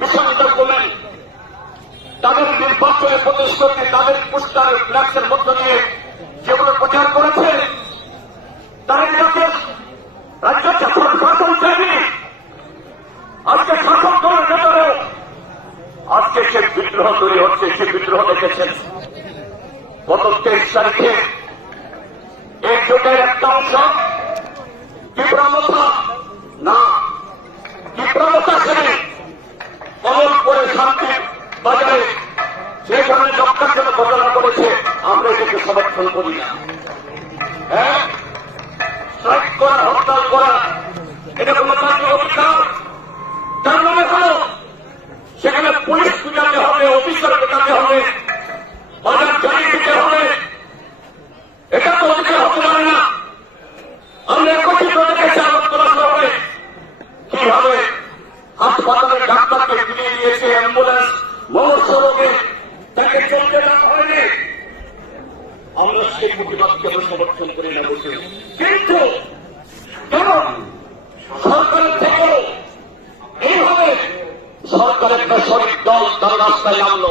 বিষয়টা করলেন তাদের নির্বাচনে প্রতিশ্রুতি তাদের পোস্টারের ফ্ল্যাক্সের মধ্য দিয়ে যেগুলো প্রচার করেছে তারা এটাকে রাজ্য শাসন চাইনি আজকে শাসন দলের ভেতরে আজকে সে বিদ্রোহ তৈরি হচ্ছে সে বিদ্রোহ দেখেছেন। গত তেইশ তারিখে এই জোটের একটা অংশ তীব্রমতা না তীব্রমতা ছেড়ে জন্য ঘটনা করেছে আমরা এটাকে সমর্থন করি না। হ্যাঁ? স্ট্রাইক করা, হরতাল করা, এটা গণতান্ত্রিক অধিকার তার মানে হল, সেখানে পুলিশ পিটাতে তাকে চলতে দেওয়া হয়নি। আমরা সেই প্রতিবাদকে আমরা সমর্থন করি না বসে। কিন্তু কেন সরকারের থেকে এইভাবে সরকারের একটা শরিক দল তার রাস্তায় নামলো।